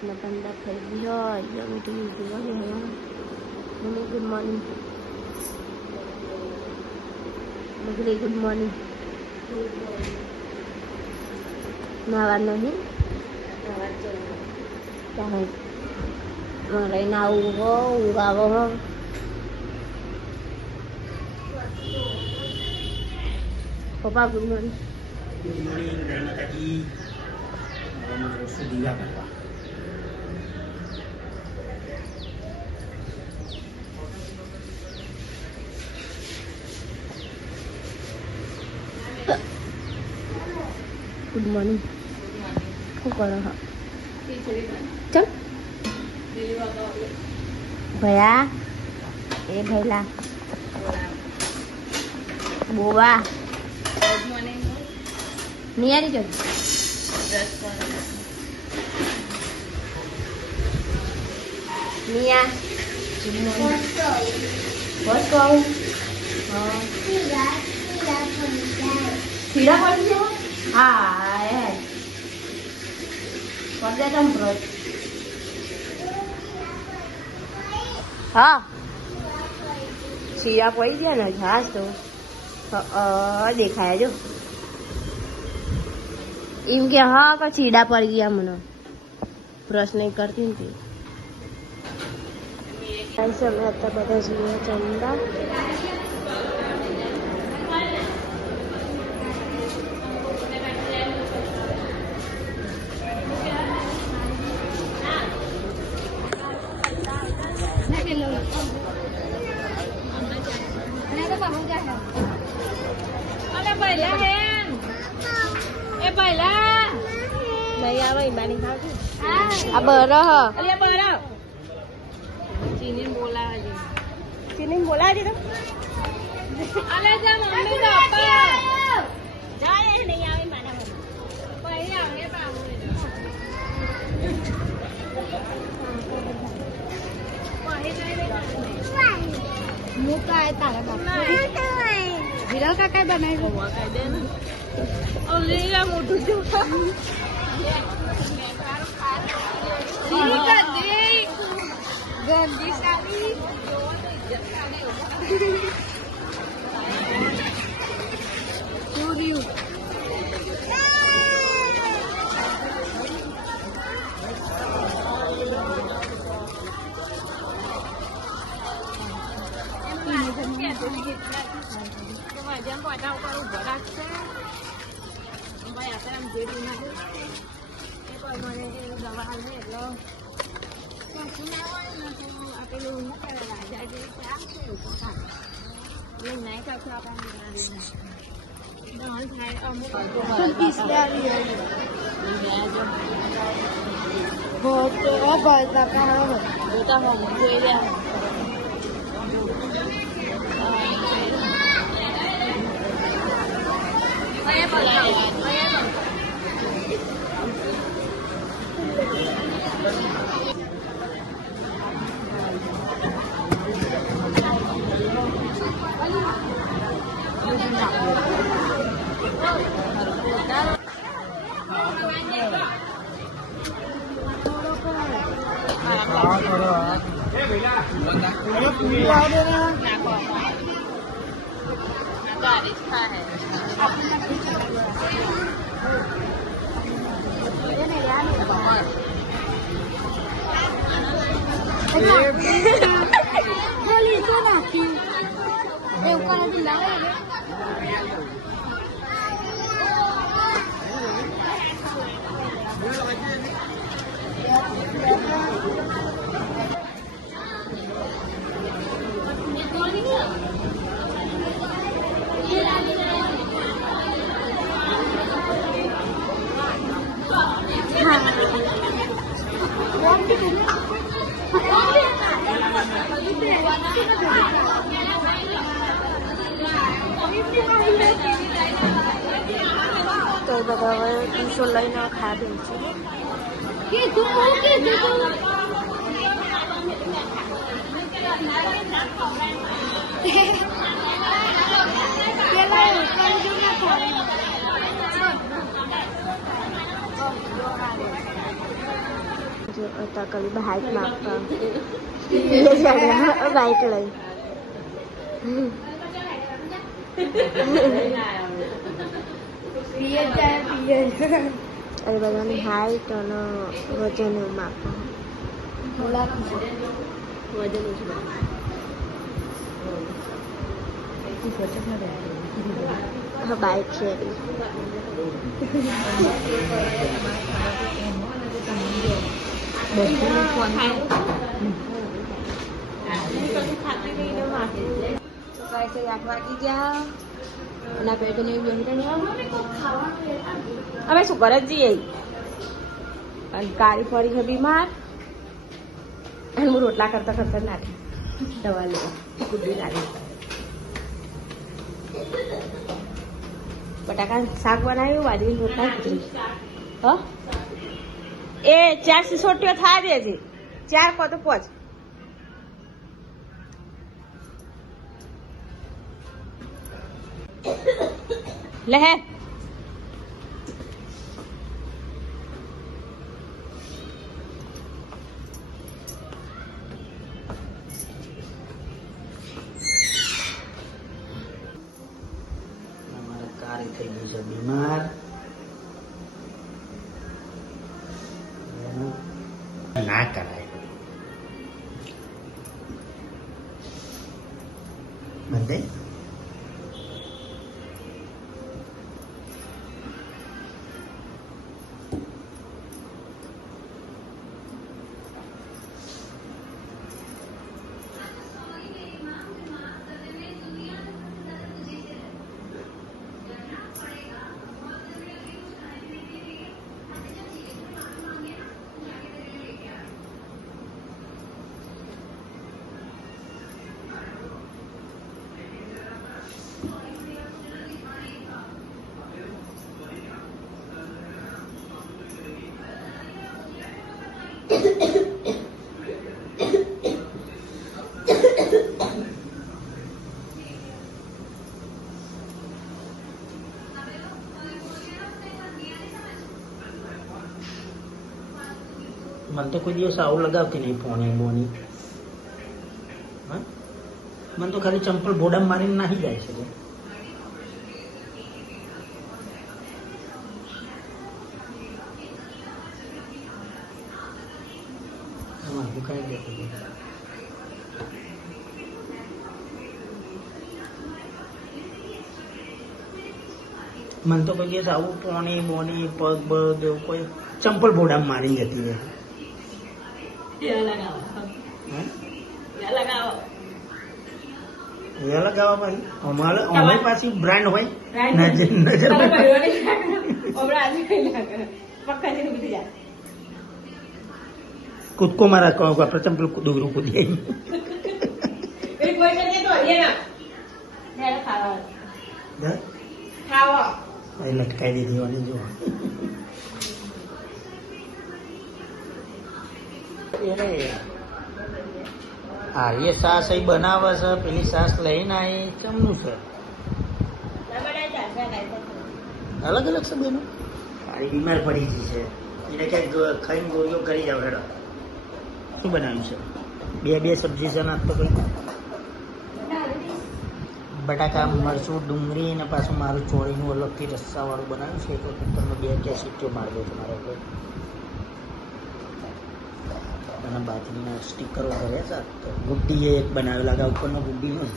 ના पंडा થઈ ગયો યા મીટિંગ જોવા ગયા મને ગુડ મોર્નિંગ મગરી ગુડ મોર્નિંગ નાવા નહીં મારે નાવું હો ઊંઘાવો હો પપ્પા ગુડ મોર્નિંગ गुड मॉर्निंग શું કરો હા ચલ ભયા એ ભૈલા બોવા નિયારી જો નિયા બસ કહું હા ખીરા પડી જાય હા એ પડદે તમ બ્રશ હા ખીરા પડી ગયા ને ઘાસ તો દેખાય જો એમ કે હા કે ચીડા પડી ગયા મને બ્રશ નહીં કરતી ને અમે અત્યારે બધા જોઈએ ચંદા नहीं आवे बानी खाती आ बरा अरे बरा चीनी बोला जी तो अरे जा मम्मी पापा जा रे नहीं आवे माना पहले आवे बाबू मुका है तारा बाप विरल का काय बनाई हुआ काय दे ना और ले या मोटू जो गंदी साड़ी वजन पड़ा ऊपर उभा रखते भाई आता हम जेट ना એ કોઈ મને જે દવા આવે એટલે આપેલું ન કરે રાજા જે આમ છે એ નહીં કાઢો આપણે દહન થાય અમુક बहुत बोलता कहाँ होता हम कोई ले तो બધા હવે ટીશો લઈને ખાધું છે જો હતા કલી બાઇક માપવા બાઇક લઈ અરે બધાની હાઈટ અને વજન માપવા વજન હા બાઇક છે વાગી ગયા અને પેટે ને અમે શું કરે જઈએ અને કાળી પડી છે બીમાર અને હું રોટલા કરતા કરતા નાખી દવા લેવા ગુડી લાગી બટાકા શાક બનાવ્યું બાજરી રોટલા ખીચડી હ એ 4 સિસોટીઓ થાય દે છે 4 કો તો 5 લે હે થઈ ગઈ છે બીમાર ના કરાય બંધ મને તો કોઈ દિવસ આવું લગાવતી નહીં ફોને બોની હા મને તો ખાલી ચંપલ બોડા મારીને નાહી જાય છે કઈ દેતું મને તો કોઈ દિવસ આવું પોણી બોની પગ બગ એવું કોઈ ચંપલ બોડા મારી જતી રહે લગાવવા ભાઈ અમારી પાછી બ્રાન્ડ હોય કૂદકો મારા આપણે ચંપલ દોગરું કૂદી લટકાઈ દીધી અને જો આર્ય સાસ અહીં બનાવે છે પેલી સાસ લઈને આવી ચમનું છે અલગ અલગ છે બેનો મારી બીમાર પડી ગઈ છે એને ક્યાંક ખાઈને ગોળીઓ કરી જાવ હેડો શું બનાવ્યું છે બે સબ્જી છે નાખતો કોઈ બટાકા મરચું ડુંગળી અને પાછું મારું ચોળીનું અલગથી રસ્સાવાળું બનાવ્યું છે તો તમને 2 કે સીટીઓ મારી દો તમારે કોઈ અને બાજરીના સ્ટીકરો ભર્યા છે તો ગુડ્ડીએ એક બનાવ્યો લાગે ઉપરનો ગુડ્ડીનું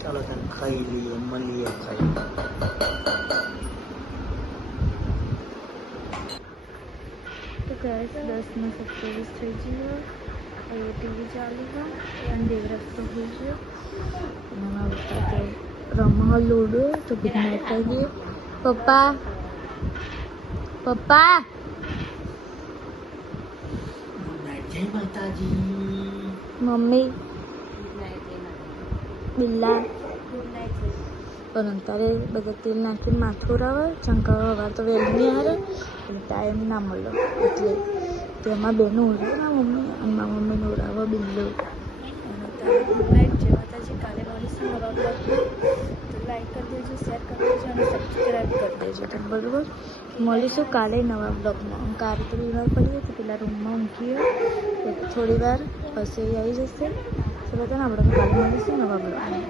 ચાલો તને ખાઈ લઈએ મળીએ ખાઈ તો ગાઈસ 10:27 થઈ ગયો હવે ટીવી ચાલુ છે અને દેવરાજ તો હોય છે અને મારા પપ્પા તો રમવા લૂડો તો ગુડ નાઇટ કહીએ પપ્પા પપ્પા જય માતાજી મમ્મી બિલ્લા પણ અત્યારે બધા તેલ નાખીને માથું રાવે ચંકા હવા તો વહેલી હારે એટલે ટાઈમ ના મળે એટલે તેમાં બેનો ઉડાવે ના મમ્મી અને મારા મમ્મીને ઉડાવે બિલ્લો અને અત્યારે ગુડ નાઇટ જય માતાજી કાલે મળીશું નવા બ્લોગમાં તો લાઈક કરી દેજો શેર કરી દેજો અને સબસ્ક્રાઈબ કરી દેજો તો બરાબર મળીશું કાલે નવા બ્લોગમાં. કાલે તો બીમાર પડી હતી, પેલા રૂમમાં ઊંઘી થોડી વાર પછી આવી જશે. તો બધાને આપણે કાલે મળીશું નવા બ્લોગમાં.